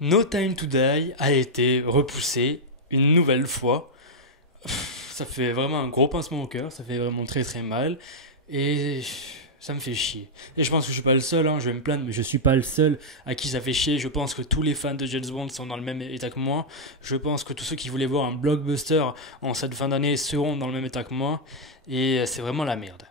No Time to Die a été repoussé une nouvelle fois. Ça fait vraiment un gros pincement au cœur, ça fait vraiment très très mal et ça me fait chier. Et je pense que je suis pas le seul, hein, je vais me plaindre, mais je suis pas le seul à qui ça fait chier. Je pense que tous les fans de James Bond sont dans le même état que moi. Je pense que tous ceux qui voulaient voir un blockbuster en cette fin d'année seront dans le même état que moi et c'est vraiment la merde.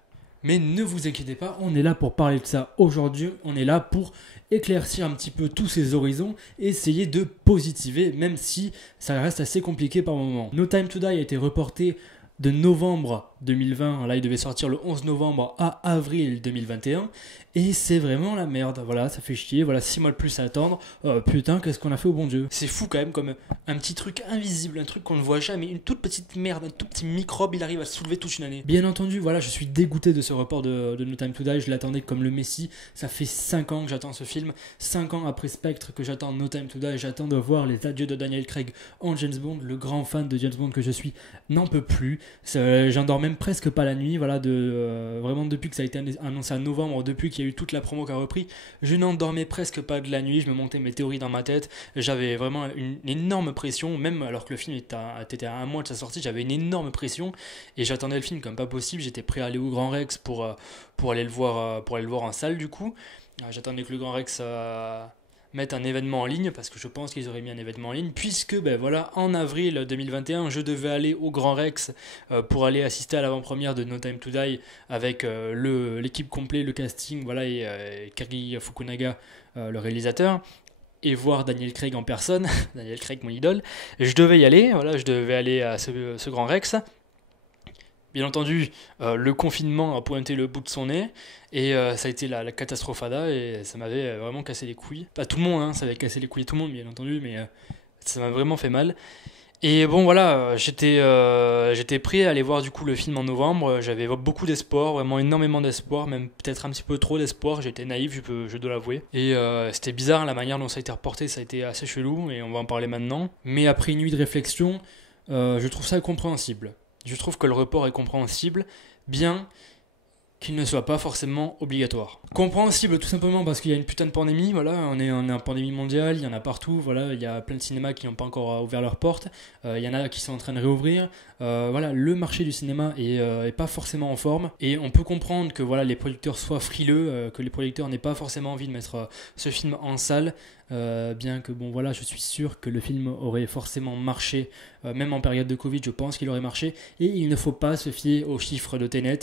Mais ne vous inquiétez pas, on est là pour parler de ça aujourd'hui. On est là pour éclaircir un petit peu tous ces horizons et essayer de positiver, même si ça reste assez compliqué par moment. No Time to Die a été reporté de novembre 2020, là il devait sortir le 11 novembre à avril 2021, et c'est vraiment la merde, voilà, ça fait chier, voilà, 6 mois de plus à attendre, putain, qu'est-ce qu'on a fait au bon Dieu. C'est fou quand même, comme un petit truc invisible, un truc qu'on ne voit jamais, une toute petite merde, un tout petit microbe, il arrive à soulever toute une année. Bien entendu, voilà, je suis dégoûté de ce report de No Time to Die, je l'attendais comme le Messie, ça fait 5 ans que j'attends ce film, 5 ans après Spectre que j'attends No Time to Die, j'attends de voir les adieux de Daniel Craig en James Bond, le grand fan de James Bond que je suis n'en peut plus, j'endors même presque pas la nuit, voilà, vraiment depuis que ça a été annoncé en novembre, depuis qu'il y a eu toute la promo qui a repris, je n'en dormais presque pas de la nuit, je me montais mes théories dans ma tête, j'avais vraiment une énorme pression, même alors que le film était à un mois de sa sortie, j'avais une énorme pression, et j'attendais le film comme pas possible, j'étais prêt à aller au Grand Rex pour aller le voir en salle du coup, j'attendais que le Grand Rex mettre un événement en ligne, parce que je pense qu'ils auraient mis un événement en ligne, puisque ben voilà, en avril 2021 je devais aller au Grand Rex pour aller assister à l'avant-première de No Time to Die avec l'équipe complète, le casting, voilà, et Kari Fukunaga, le réalisateur, et voir Daniel Craig en personne. Daniel Craig, mon idole. Je devais y aller, voilà, je devais aller à ce Grand Rex. Bien entendu, le confinement a pointé le bout de son nez et ça a été la catastrophada et ça m'avait vraiment cassé les couilles. Pas tout le monde, hein, ça avait cassé les couilles de tout le monde, bien entendu, mais ça m'a vraiment fait mal. Et bon voilà, j'étais prêt à aller voir du coup le film en novembre. J'avais beaucoup d'espoir, vraiment énormément d'espoir, même peut-être un petit peu trop d'espoir. J'étais naïf, je dois l'avouer. Et c'était bizarre la manière dont ça a été reporté, ça a été assez chelou et on va en parler maintenant. Mais après une nuit de réflexion, je trouve ça compréhensible. Je trouve que le report est compréhensible, bien qu'il ne soit pas forcément obligatoire. Compréhensible tout simplement parce qu'il y a une putain de pandémie, voilà, on est en pandémie mondiale, il y en a partout, voilà, il y a plein de cinémas qui n'ont pas encore ouvert leurs portes, il y en a qui sont en train de réouvrir, voilà, le marché du cinéma est pas forcément en forme, et on peut comprendre que voilà, les producteurs soient frileux, que les producteurs n'aient pas forcément envie de mettre ce film en salle, bien que bon voilà, je suis sûr que le film aurait forcément marché, même en période de Covid, je pense qu'il aurait marché, et il ne faut pas se fier aux chiffres de Tenet.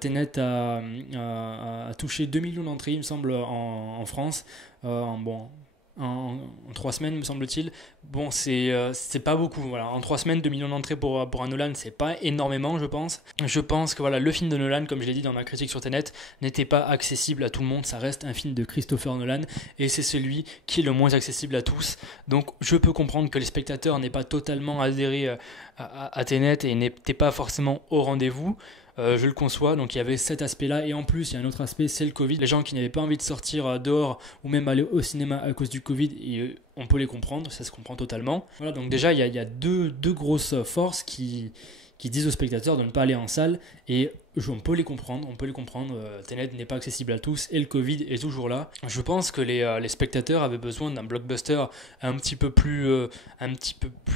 Tenet a touché 2 millions d'entrées, il me semble, en France, en 3 semaines, me semble-t-il. Bon, c'est pas beaucoup. Voilà. En 3 semaines, 2 millions d'entrées pour un Nolan, c'est pas énormément, je pense. Je pense que voilà, le film de Nolan, comme je l'ai dit dans ma critique sur Tenet, n'était pas accessible à tout le monde. Ça reste un film de Christopher Nolan et c'est celui qui est le moins accessible à tous. Donc, je peux comprendre que les spectateurs n'aient pas totalement adhéré à Tenet et n'étaient pas forcément au rendez-vous. Je le conçois, donc il y avait cet aspect-là, et en plus il y a un autre aspect, c'est le Covid. Les gens qui n'avaient pas envie de sortir dehors ou même aller au cinéma à cause du Covid, et, on peut les comprendre, ça se comprend totalement. Voilà, donc déjà il y a deux grosses forces qui disent aux spectateurs de ne pas aller en salle, et on peut les comprendre, Tenet n'est pas accessible à tous, et le Covid est toujours là. Je pense que les spectateurs avaient besoin d'un blockbuster un petit peu plus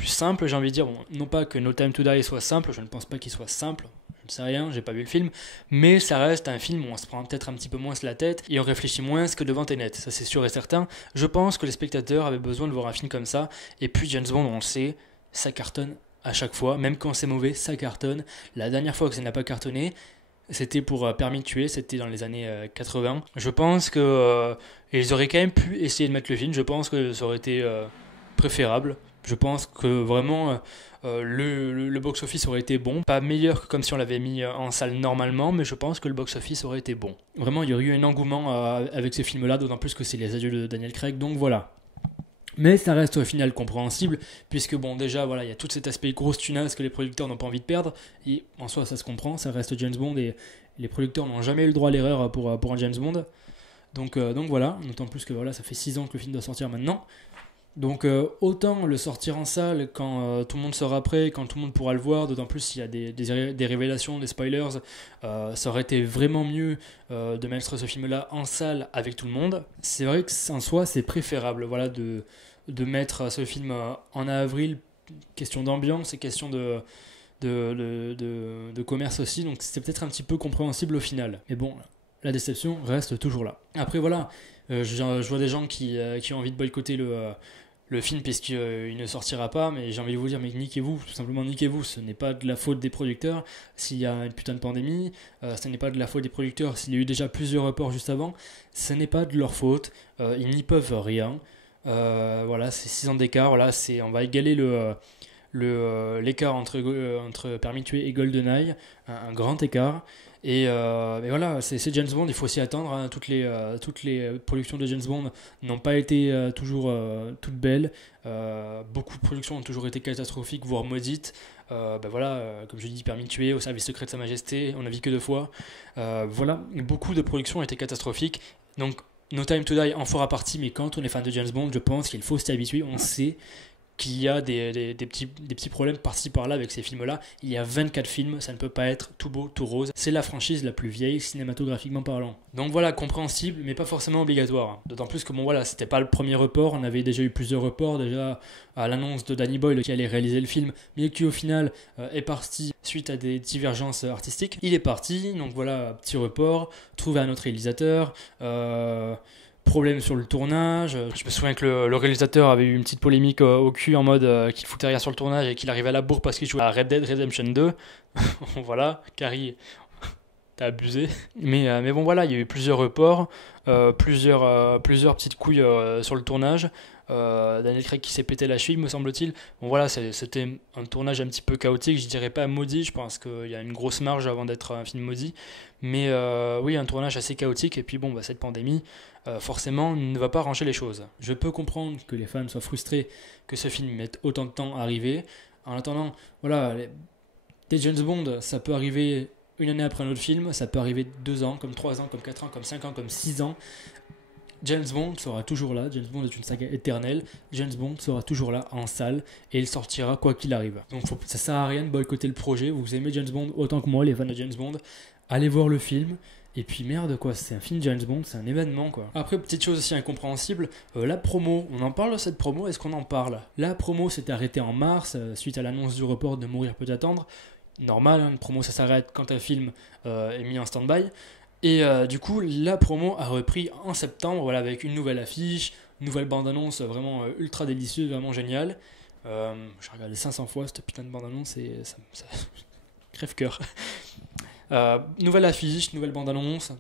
simple, j'ai envie de dire. Bon, non pas que No Time to Die soit simple, je ne pense pas qu'il soit simple, je ne sais rien, j'ai pas vu le film, mais ça reste un film où on se prend peut-être un petit peu moins la tête et on réfléchit moins que devant Tenet, ça c'est sûr et certain. Je pense que les spectateurs avaient besoin de voir un film comme ça, et puis James Bond, on le sait, ça cartonne à chaque fois, même quand c'est mauvais, ça cartonne. La dernière fois que ça n'a pas cartonné, c'était pour Permis de tuer, c'était dans les années 80. Je pense que ils auraient quand même pu essayer de mettre le film, je pense que ça aurait été préférable. Je pense que vraiment le box-office aurait été bon. Pas meilleur que comme si on l'avait mis en salle normalement, mais je pense que le box-office aurait été bon. Vraiment, il y aurait eu un engouement avec ce film-là, d'autant plus que c'est les adieux de Daniel Craig, donc voilà. Mais ça reste au final compréhensible, puisque bon, déjà, voilà, il y a tout cet aspect grosse tunasse que les producteurs n'ont pas envie de perdre, et en soi, ça se comprend, ça reste James Bond, et les producteurs n'ont jamais eu le droit à l'erreur pour un James Bond. Donc voilà, d'autant plus que voilà, ça fait 6 ans que le film doit sortir maintenant. Donc autant le sortir en salle quand tout le monde sera prêt, quand tout le monde pourra le voir, d'autant plus s'il y a des révélations, des spoilers, ça aurait été vraiment mieux de mettre ce film-là en salle avec tout le monde. C'est vrai que en soi c'est préférable, voilà, de mettre ce film en avril, question d'ambiance et question de commerce aussi, donc c'était peut-être un petit peu compréhensible au final. Mais bon, la déception reste toujours là. Après voilà, je vois des gens qui ont envie de boycotter le film puisqu'il ne sortira pas, mais j'ai envie de vous dire, mais niquez-vous, tout simplement niquez-vous, ce n'est pas de la faute des producteurs s'il y a une putain de pandémie, ce n'est pas de la faute des producteurs s'il y a eu déjà plusieurs reports juste avant, ce n'est pas de leur faute, ils n'y peuvent rien, voilà, c'est 6 ans d'écart, voilà, on va égaler l'écart entre Permis de tuer et GoldenEye, un grand écart. Mais voilà, c'est James Bond, il faut s'y attendre. Hein. Toutes les productions de James Bond n'ont pas été toujours toutes belles. Beaucoup de productions ont toujours été catastrophiques, voire maudites. Voilà, comme je dis, Permis de tuer, Au service secret de Sa Majesté, on n'a vu que 2 fois. Voilà, beaucoup de productions ont été catastrophiques. Donc, No Time to Die en fera partie, mais quand on est fan de James Bond, je pense qu'il faut s'y habituer. On sait qu'il y a des petits problèmes par-ci par-là avec ces films-là. Il y a 24 films, ça ne peut pas être tout beau, tout rose. C'est la franchise la plus vieille cinématographiquement parlant. Donc voilà, compréhensible, mais pas forcément obligatoire. D'autant plus que bon voilà, c'était pas le premier report, on avait déjà eu plusieurs reports, déjà à l'annonce de Danny Boyle qui allait réaliser le film, mais qui au final est parti suite à des divergences artistiques. Il est parti, donc voilà, petit report, trouver un autre réalisateur, problème sur le tournage. Je me souviens que le réalisateur avait eu une petite polémique au cul en mode qu'il foutait rien sur le tournage et qu'il arrivait à la bourre parce qu'il jouait à Red Dead Redemption 2. Voilà, Carrie, t'as abusé. Mais bon voilà, il y a eu plusieurs reports, plusieurs petites couilles sur le tournage. Daniel Craig qui s'est pété la cheville me semble-t-il. Bon voilà, c'était un tournage un petit peu chaotique, je dirais pas maudit, je pense qu'il y a une grosse marge avant d'être un film maudit, mais oui, un tournage assez chaotique. Et puis bon, cette pandémie forcément ne va pas arranger les choses. Je peux comprendre que les fans soient frustrés que ce film mette autant de temps à arriver. En attendant, voilà, des James Bond, ça peut arriver une année après un autre film, ça peut arriver 2 ans, comme 3 ans, comme 4 ans, comme 5 ans, comme 6 ans. James Bond sera toujours là, James Bond est une saga éternelle, James Bond sera toujours là en salle et il sortira quoi qu'il arrive. Donc ça sert à rien de boycotter le projet, vous aimez James Bond autant que moi, les fans de James Bond, allez voir le film. Et puis merde quoi, c'est un film James Bond, c'est un événement quoi. Après, petite chose aussi incompréhensible, la promo, on en parle de cette promo, est-ce qu'on en parle? La promo s'est arrêtée en mars, suite à l'annonce du report de Mourir peut attendre. Normal, hein, une promo ça s'arrête quand un film est mis en stand-by. Et du coup, la promo a repris en septembre, voilà, avec une nouvelle affiche, une nouvelle bande-annonce vraiment ultra délicieuse, vraiment géniale. J'ai regardé 500 fois cette putain de bande-annonce et ça crève-cœur. Nouvelle affiche, nouvelle bande-annonce,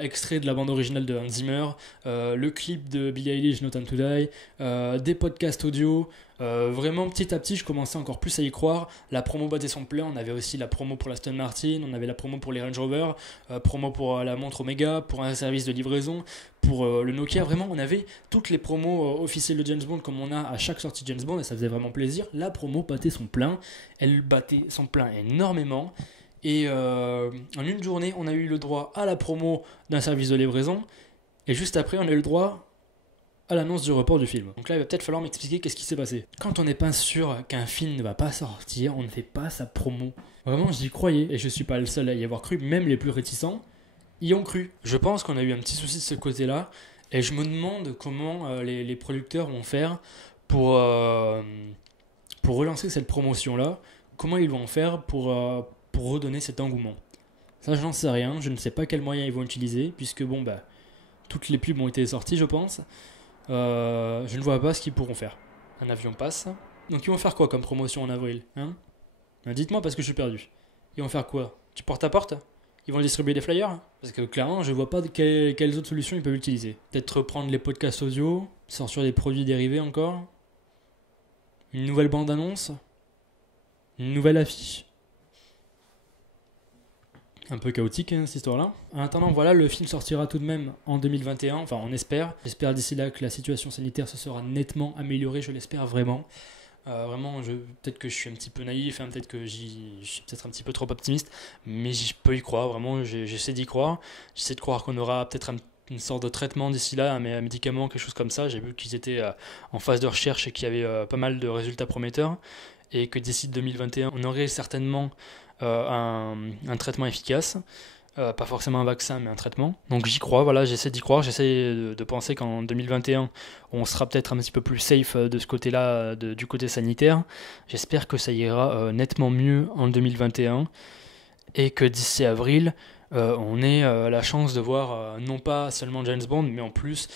extrait de la bande originale de Hans Zimmer, le clip de Billie Eilish, No Time to Die, des podcasts audio. Vraiment petit à petit je commençais encore plus à y croire. La promo battait son plein, on avait aussi la promo pour l'Aston Martin, on avait la promo pour les Range Rover, promo pour la montre Omega, pour un service de livraison, pour le Nokia. Vraiment on avait toutes les promos officielles de James Bond comme on a à chaque sortie de James Bond et ça faisait vraiment plaisir. La promo battait son plein, elle battait son plein énormément. Et en une journée, on a eu le droit à la promo d'un service de livraison. Et juste après, on a eu le droit à l'annonce du report du film. Donc là, il va peut-être falloir m'expliquer qu'est-ce qui s'est passé. Quand on n'est pas sûr qu'un film ne va pas sortir, on ne fait pas sa promo. Vraiment, j'y croyais. Et je suis pas le seul à y avoir cru. Même les plus réticents y ont cru. Je pense qu'on a eu un petit souci de ce côté-là. Et je me demande comment les producteurs vont faire pour relancer cette promotion-là. Comment ils vont faire pour redonner cet engouement. Ça, j'en sais rien. Je ne sais pas quels moyens ils vont utiliser, puisque toutes les pubs ont été sorties, je pense. Je ne vois pas ce qu'ils pourront faire. Un avion passe. Donc ils vont faire quoi comme promotion en avril, hein? Dites-moi parce que je suis perdu. Ils vont faire quoi? Du porte-à-porte? Ils vont distribuer des flyers? Parce que clairement, je vois pas quelles autres solutions ils peuvent utiliser. Peut-être reprendre les podcasts audio, sortir des produits dérivés encore. Une nouvelle bande-annonce. Une nouvelle affiche. Un peu chaotique cette histoire-là. En attendant, voilà, le film sortira tout de même en 2021, enfin on espère. J'espère d'ici là que la situation sanitaire se sera nettement améliorée, je l'espère vraiment. Vraiment, peut-être que je suis un petit peu naïf, hein, peut-être que je suis peut-être un petit peu trop optimiste, mais je peux y croire, vraiment, j'essaie d'y croire. J'essaie de croire qu'on aura peut-être une sorte de traitement d'ici là, un médicament, quelque chose comme ça. J'ai vu qu'ils étaient en phase de recherche et qu'il y avait pas mal de résultats prometteurs, et que d'ici 2021, on aurait certainement un traitement efficace. pas forcément un vaccin, mais un traitement. Donc j'y crois, voilà, j'essaie d'y croire, j'essaie de penser qu'en 2021, on sera peut-être un petit peu plus safe de ce côté-là, du côté sanitaire. J'espère que ça ira nettement mieux en 2021 et que d'ici avril, on ait la chance de voir non pas seulement James Bond, mais en plus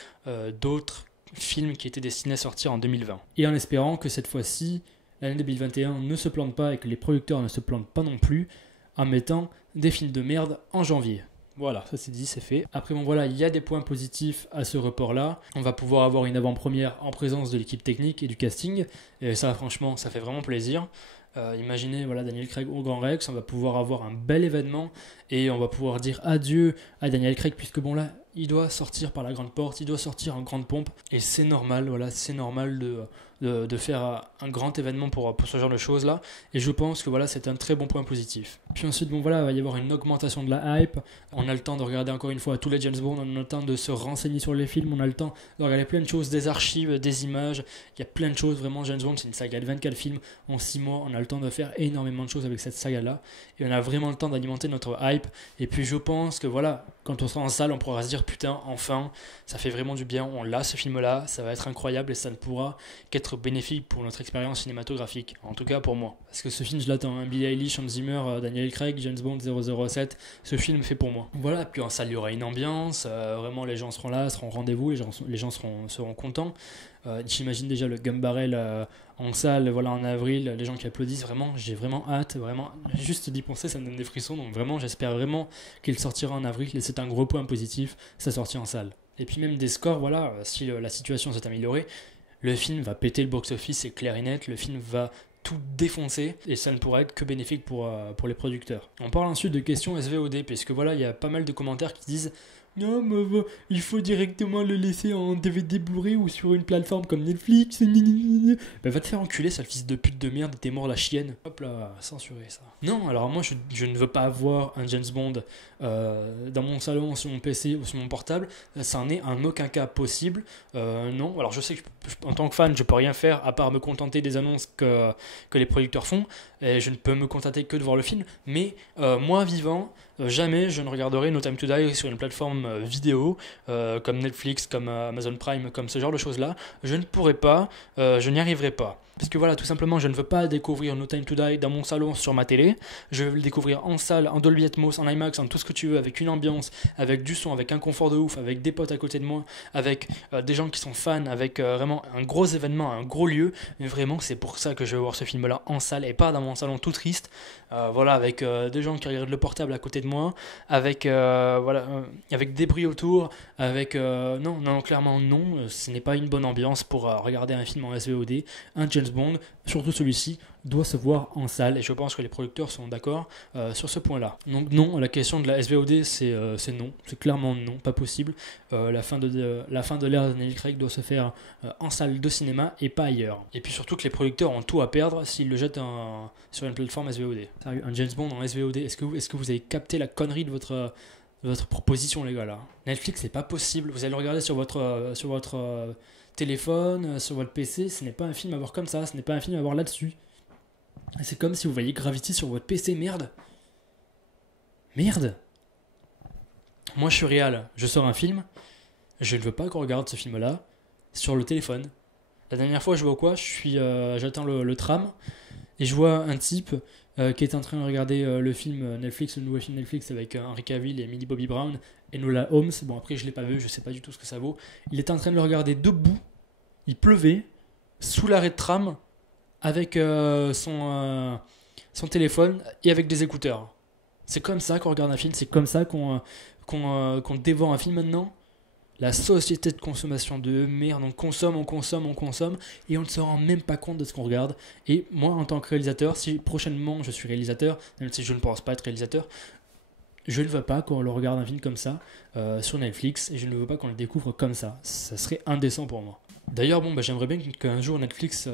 d'autres films qui étaient destinés à sortir en 2020. Et en espérant que cette fois-ci, l'année 2021 ne se plante pas et que les producteurs ne se plantent pas non plus en mettant des films de merde en janvier. Voilà, ça c'est dit, c'est fait. Après bon voilà, il y a des points positifs à ce report-là. On va pouvoir avoir une avant-première en présence de l'équipe technique et du casting. Et ça franchement, ça fait vraiment plaisir. Imaginez voilà, Daniel Craig au Grand Rex, on va pouvoir avoir un bel événement et on va pouvoir dire adieu à Daniel Craig puisque bon là, il doit sortir par la grande porte, il doit sortir en grande pompe et c'est normal, voilà, c'est normal de faire un grand événement pour ce genre de choses là et je pense que voilà, c'est un très bon point positif. Puis ensuite, bon voilà, il va y avoir une augmentation de la hype, on a le temps de regarder encore une fois tous les James Bond, on a le temps de se renseigner sur les films, on a le temps de regarder plein de choses, des archives, des images, il y a plein de choses, vraiment James Bond c'est une saga de 24 films, en 6 mois on a le temps de faire énormément de choses avec cette saga là et on a vraiment le temps d'alimenter notre hype et puis je pense que voilà, quand on sera en salle on pourra se dire putain enfin ça fait vraiment du bien, on l'a ce film là, ça va être incroyable et ça ne pourra qu'être bénéfique pour notre expérience cinématographique, en tout cas pour moi parce que ce film je l'attends, hein. Billie Eilish, Hans Zimmer, Daniel Craig, James Bond 007, ce film fait pour moi. Voilà, puis en salle il y aura une ambiance, vraiment les gens seront là, seront au rendez-vous, les gens seront contents. J'imagine déjà le Gumbarrel en salle, voilà en avril, les gens qui applaudissent, vraiment, j'ai vraiment hâte, vraiment, juste d'y penser, ça me donne des frissons, donc vraiment, j'espère vraiment qu'il sortira en avril, et c'est un gros point positif, sa sortie en salle. Et puis même des scores, voilà, si la situation s'est améliorée, le film va péter le box-office, c'est clair et net, le film va tout défoncer et ça ne pourra être que bénéfique pour les producteurs. On parle ensuite de questions SVOD, puisque voilà, il y a pas mal de commentaires qui disent non, mais il faut directement le laisser en DVD Blu-ray ou sur une plateforme comme Netflix. Bah va te faire enculer, sale fils de pute de merde, t'es mort la chienne. Hop là, censuré ça. Non, alors moi je ne veux pas avoir un James Bond dans mon salon, sur mon PC ou sur mon portable. Ça n'est en aucun cas possible. Non, alors je sais que en tant que fan, je peux rien faire à part me contenter des annonces que les producteurs font. Et je ne peux me contenter que de voir le film. Mais moi vivant, jamais je ne regarderai No Time to Die sur une plateforme vidéo comme Netflix, comme Amazon Prime, comme ce genre de choses là. Je ne pourrai pas, je n'y arriverai pas. Parce que voilà, tout simplement, je ne veux pas découvrir No Time to Die dans mon salon sur ma télé. Je veux le découvrir en salle, en Dolby Atmos, en IMAX, en tout ce que tu veux, avec une ambiance, avec du son, avec un confort de ouf, avec des potes à côté de moi, avec des gens qui sont fans, avec vraiment un gros événement, un gros lieu. Mais vraiment, c'est pour ça que je veux voir ce film-là en salle et pas dans mon salon tout triste. Voilà, avec des gens qui regardent le portable à côté de moi, avec avec des bruits autour, avec non, clairement non, ce n'est pas une bonne ambiance pour regarder un film en SVOD. Un James Bond, surtout celui-ci, doit se voir en salle et je pense que les producteurs sont d'accord sur ce point-là. Donc non, la question de la SVOD c'est non, c'est clairement non, pas possible. La fin de l'ère de Daniel Craig doit se faire en salle de cinéma et pas ailleurs. Et puis surtout que les producteurs ont tout à perdre s'ils le jettent sur une plateforme SVOD. Sérieux, un James Bond en SVOD, est-ce que vous avez capté la connerie de votre proposition les gars là? Netflix c'est pas possible, vous allez le regarder sur votre téléphone, sur votre PC, ce n'est pas un film à voir comme ça, ce n'est pas un film à voir là-dessus. C'est comme si vous voyez Gravity sur votre PC, merde. Merde. Moi je suis réel, je sors un film, je ne veux pas qu'on regarde ce film-là sur le téléphone. La dernière fois je vois quoi? J'attends le tram et je vois un type qui est en train de regarder le film Netflix, le nouveau film Netflix avec Henry Cavill et Millie Bobby Brown et Enola Holmes. Bon après je l'ai pas vu, je sais pas du tout ce que ça vaut. Il est en train de le regarder debout, il pleuvait, sous l'arrêt de tram, avec son téléphone et avec des écouteurs. C'est comme ça qu'on regarde un film, c'est comme ça qu'on dévore un film maintenant. La société de consommation de merde, on consomme et on ne se rend même pas compte de ce qu'on regarde. Et moi en tant que réalisateur, si prochainement je suis réalisateur, même si je ne pense pas être réalisateur, je ne veux pas qu'on le regarde un film comme ça sur Netflix et je ne veux pas qu'on le découvre comme ça. Ça serait indécent pour moi. D'ailleurs, j'aimerais bien qu'un jour Netflix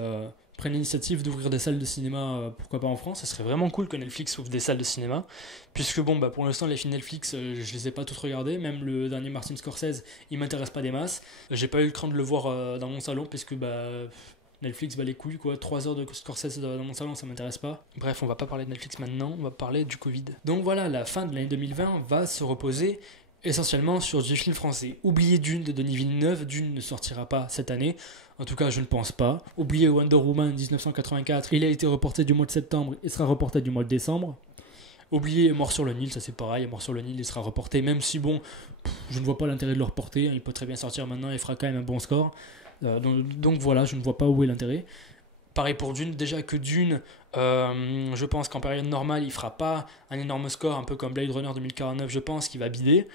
prenne l'initiative d'ouvrir des salles de cinéma, pourquoi pas en France. Ça serait vraiment cool que Netflix ouvre des salles de cinéma, puisque pour l'instant les films Netflix, je les ai pas tous regardés. Même le dernier Martin Scorsese, il m'intéresse pas des masses. J'ai pas eu le cran de le voir dans mon salon, puisque Netflix va les couilles, quoi. 3 heures de Scorsese dans mon salon, ça m'intéresse pas. Bref, on va pas parler de Netflix maintenant, on va parler du Covid. Donc voilà, la fin de l'année 2020 va se reposer essentiellement sur du film français. Oubliez Dune de Denis Villeneuve, Dune ne sortira pas cette année. En tout cas, je ne pense pas. Oubliez Wonder Woman 1984, il a été reporté du mois de septembre, il sera reporté du mois de décembre. Oubliez Mort sur le Nil, ça c'est pareil, Mort sur le Nil il sera reporté, même si bon, je ne vois pas l'intérêt de le reporter, il peut très bien sortir maintenant, il fera quand même un bon score. Donc voilà, je ne vois pas où est l'intérêt. Pareil pour Dune, déjà que Dune, je pense qu'en période normale, il fera pas un énorme score, un peu comme Blade Runner 2049, je pense qu'il va bider.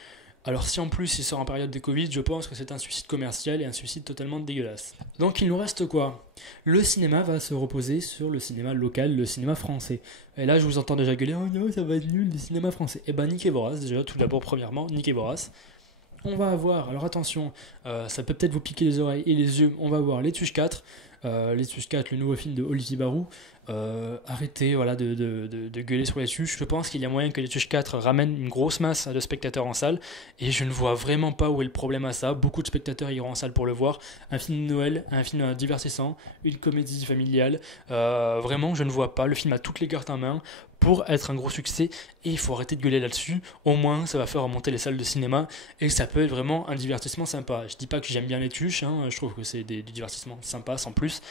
Alors si en plus il sort en période de Covid, je pense que c'est un suicide commercial et un suicide totalement dégueulasse. Donc il nous reste quoi? Le cinéma va se reposer sur le cinéma local, le cinéma français. Et là je vous entends déjà gueuler, oh non ça va être nul le cinéma français. Eh ben niquez Voras déjà, tout d'abord premièrement, niquez Voras. On va avoir, alors attention, ça peut peut-être vous piquer les oreilles et les yeux, on va avoir Les Tuches 4, Les Tuches 4, le nouveau film de Olivier Barou. Arrêtez voilà, de gueuler sur Les Tuches. Je pense qu'il y a moyen que Les Tuches 4 ramène une grosse masse de spectateurs en salle et je ne vois vraiment pas où est le problème à ça. Beaucoup de spectateurs iront en salle pour le voir. Un film de Noël, un film divertissant, une comédie familiale. Vraiment, je ne vois pas. Le film a toutes les cartes en main pour être un gros succès et il faut arrêter de gueuler là-dessus. Au moins, ça va faire remonter les salles de cinéma et ça peut être vraiment un divertissement sympa. Je dis pas que j'aime bien Les Tuches, hein, je trouve que c'est du divertissement sympa sans plus.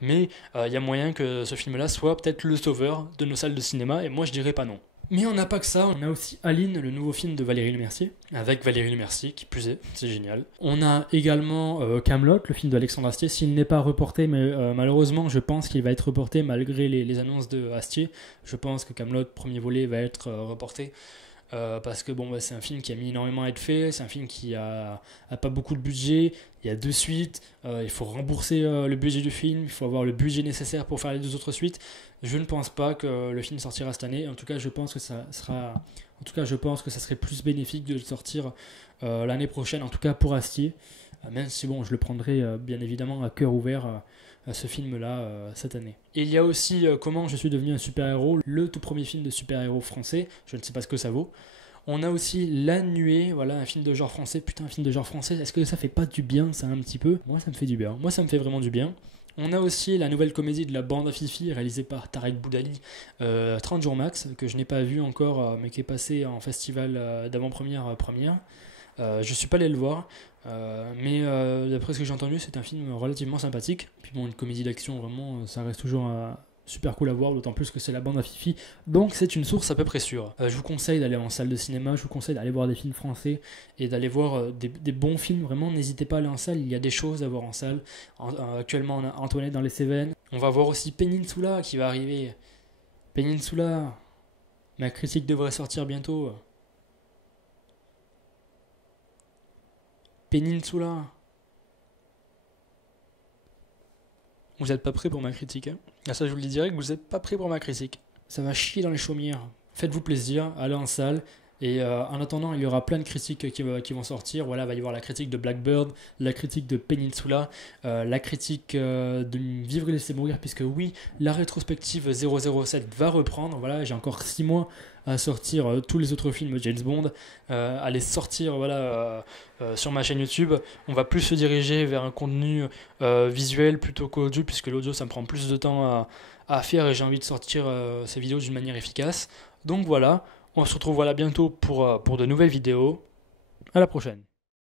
Mais il y a moyen que ce film-là soit peut-être le sauveur de nos salles de cinéma, et moi je dirais pas non. Mais on n'a pas que ça, on a aussi Aline, le nouveau film de Valérie Lemercier, avec Valérie Lemercier, qui plus est, c'est génial. On a également Kaamelott, le film d'Alexandre Astier, s'il n'est pas reporté, mais malheureusement je pense qu'il va être reporté malgré les annonces de Astier. Je pense que Kaamelott, premier volet, va être reporté. Parce que bon, c'est un film qui a mis énormément à être fait, c'est un film qui a pas beaucoup de budget, il y a 2 suites, il faut rembourser le budget du film, il faut avoir le budget nécessaire pour faire les 2 autres suites. Je ne pense pas que le film sortira cette année, en tout cas je pense que ça serait plus bénéfique de le sortir l'année prochaine, en tout cas pour Astier, même si bon, je le prendrai bien évidemment à cœur ouvert ce film-là cette année. Et il y a aussi Comment je suis devenu un super-héros, le tout premier film de super-héros français, je ne sais pas ce que ça vaut. On a aussi La Nuée, voilà, un film de genre français. Putain, un film de genre français, est-ce que ça fait pas du bien, ça, un petit peu? Moi, ça me fait du bien. Moi, ça me fait vraiment du bien. On a aussi la nouvelle comédie de la bande à Fifi, réalisée par Tarek Boudali, 30 jours max, que je n'ai pas vu encore, mais qui est passé en festival d'avant-première première. Je suis pas allé le voir, mais d'après ce que j'ai entendu, c'est un film relativement sympathique. Puis bon, une comédie d'action, vraiment, ça reste toujours super cool à voir, d'autant plus que c'est la bande à Fifi. Donc c'est une source à peu près sûre. Je vous conseille d'aller en salle de cinéma, je vous conseille d'aller voir des films français et d'aller voir des bons films. Vraiment, n'hésitez pas à aller en salle, il y a des choses à voir en salle. Actuellement, on a Antoinette dans les Cévennes. On va voir aussi Peninsula qui va arriver. Peninsula, ma critique devrait sortir bientôt. Peninsula. Vous n'êtes pas prêts pour ma critique, hein? Ah, ça je vous le dis direct, vous n'êtes pas prêts pour ma critique. Ça va chier dans les chaumières. Faites-vous plaisir, allez en salle. Et en attendant, il y aura plein de critiques qui vont sortir. Voilà, il va y avoir la critique de Blackbird, la critique de Peninsula, la critique de Vivre et laisser mourir, puisque oui, la rétrospective 007 va reprendre. Voilà, j'ai encore 6 mois à sortir tous les autres films James Bond, à les sortir sur ma chaîne YouTube. On va plus se diriger vers un contenu visuel plutôt qu'audio, puisque l'audio ça me prend plus de temps à faire et j'ai envie de sortir ces vidéos d'une manière efficace. Donc voilà. On se retrouve bientôt pour de nouvelles vidéos. À la prochaine.